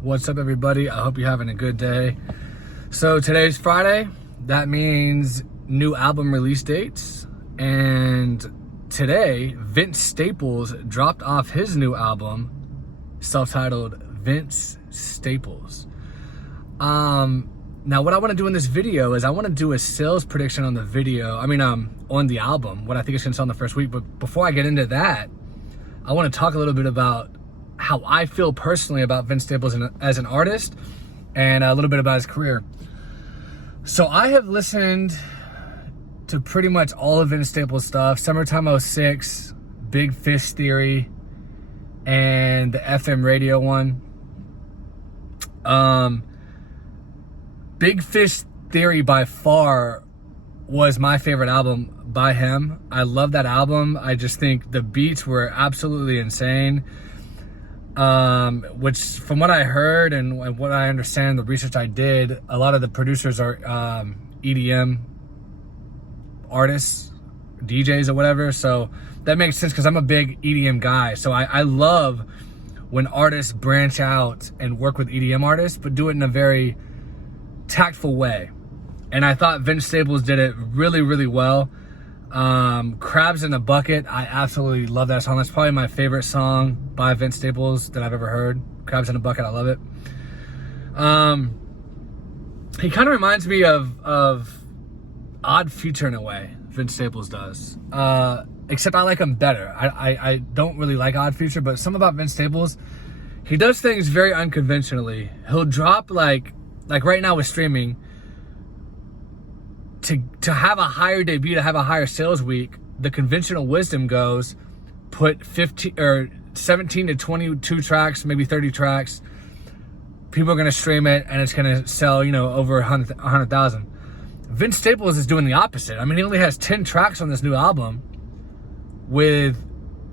What's up, everybody? I hope you're having a good day. So today's Friday. That means new album release dates. And today, Vince Staples dropped off his new album, self-titled Vince Staples. Now what I want to do in this video is I want to do a sales prediction on the video. On the album, what I think it's going to sell in the first week. But before I get into that, I want to talk a little bit about how I feel personally about Vince Staples as an artist, and a little bit about his career. So I have listened to pretty much all of Vince Staples' stuff: Summertime '06, Big Fish Theory, and the FM radio one. Big Fish Theory by far was my favorite album by him. I love that album. I just think the beats were absolutely insane. Which, from what I heard and what I understand, the research I did, a lot of the producers are EDM artists, DJs or whatever. So that makes sense because I'm a big EDM guy. So I love when artists branch out and work with EDM artists, but do it in a very tactful way. And I thought Vince Staples did it really, really well. Crabs in a Bucket, I absolutely love that song. That's probably my favorite song by Vince Staples that I've ever heard. Crabs in a Bucket, I love it. He kind of reminds me of Odd Future in a way, Vince Staples does. Except I like him better. I don't really like Odd Future, but something about Vince Staples, he does things very unconventionally. He'll drop like right now with streaming, to have a higher debut, to have a higher sales week, the conventional wisdom goes, put 17 to 22 tracks, maybe 30 tracks. People are going to stream it, and it's going to sell, over 100,000. Vince Staples is doing the opposite. He only has 10 tracks on this new album with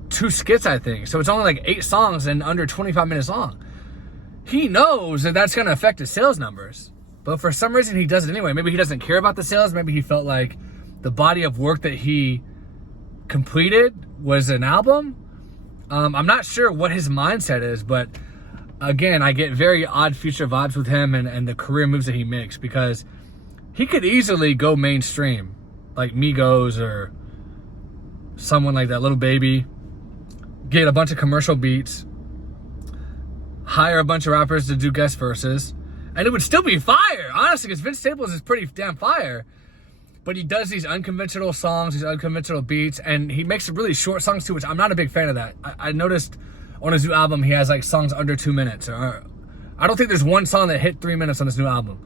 2 skits, I think. So it's only like 8 songs and under 25 minutes long. He knows that that's going to affect his sales numbers. But for some reason, he does it anyway. Maybe he doesn't care about the sales. Maybe he felt like the body of work that he completed was an album. I'm not sure what his mindset is, but again, I get very Odd Future vibes with him and the career moves that he makes, because he could easily go mainstream, like Migos or someone like that, Little Baby, get a bunch of commercial beats, hire a bunch of rappers to do guest verses, and it would still be fire, honestly, because Vince Staples is pretty damn fire. But he does these unconventional songs, these unconventional beats, and he makes really short songs too, which I'm not a big fan of that. I noticed on his new album, he has like songs under 2 minutes. I don't think there's one song that hit 3 minutes on this new album.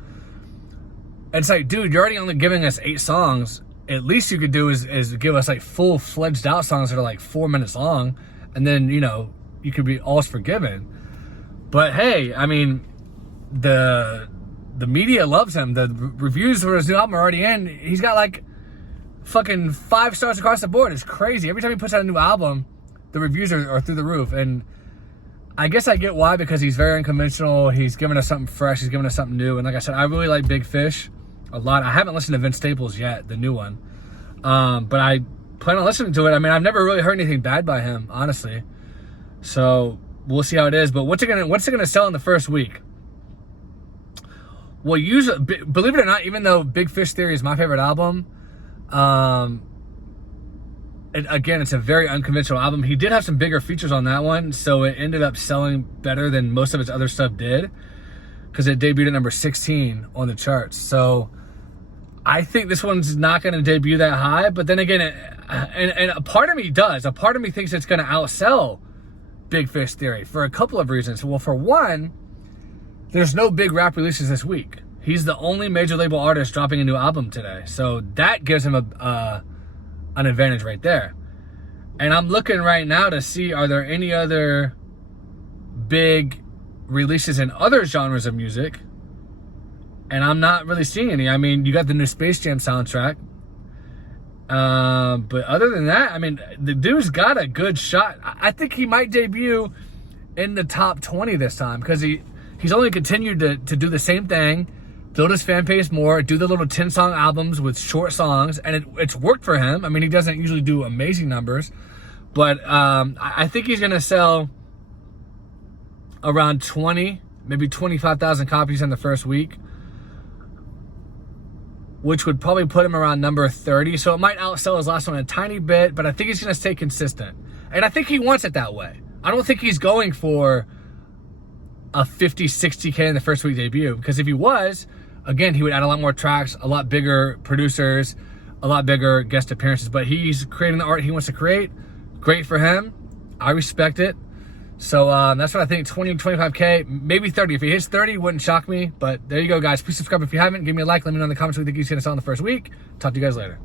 And it's like, dude, you're already only giving us 8 songs. At least you could do is give us like full-fledged out songs that are like 4 minutes long, and then, you could be all's forgiven. But hey, the media loves him. The reviews for his new album are already in. He's got like fucking 5 stars across the board. It's crazy. Every time he puts out a new album, the reviews are through the roof. And I guess I get why, because he's very unconventional. He's giving us something fresh. He's giving us something new. And like I said, I really like Big Fish a lot. I haven't listened to Vince Staples yet, the new one. But I plan on listening to it. I've never really heard anything bad by him, honestly. So we'll see how it is. But what's it gonna sell in the first week? Well, usually, believe it or not, even though Big Fish Theory is my favorite album, it's a very unconventional album. He did have some bigger features on that one, so it ended up selling better than most of his other stuff did, because it debuted at number 16 on the charts. So I think this one's not going to debut that high, but then again, and a part of me does. A part of me thinks it's going to outsell Big Fish Theory for a couple of reasons. Well, for one, there's no big rap releases this week. He's the only major label artist dropping a new album today. So that gives him an advantage right there. And I'm looking right now to see, are there any other big releases in other genres of music? And I'm not really seeing any. You got the new Space Jam soundtrack. But other than that, the dude's got a good shot. I think he might debut in the top 20 this time, because he's only continued to do the same thing, build his fan base more, do the little 10-song albums with short songs, and it's worked for him. He doesn't usually do amazing numbers, but I think he's going to sell around 20, maybe 25,000 copies in the first week, which would probably put him around number 30. So it might outsell his last one a tiny bit, but I think he's going to stay consistent. And I think he wants it that way. I don't think he's going for a 50, 60K in the first week debut, because if he was, again, he would add a lot more tracks, a lot bigger producers, a lot bigger guest appearances. But he's creating the art he wants to create. Great for him. I respect it. So that's what I think, 20, 25K, maybe 30. If he hits 30, wouldn't shock me. But there you go, guys. Please subscribe if you haven't. Give me a like. Let me know in the comments what you think he's going to sell in the first week. Talk to you guys later.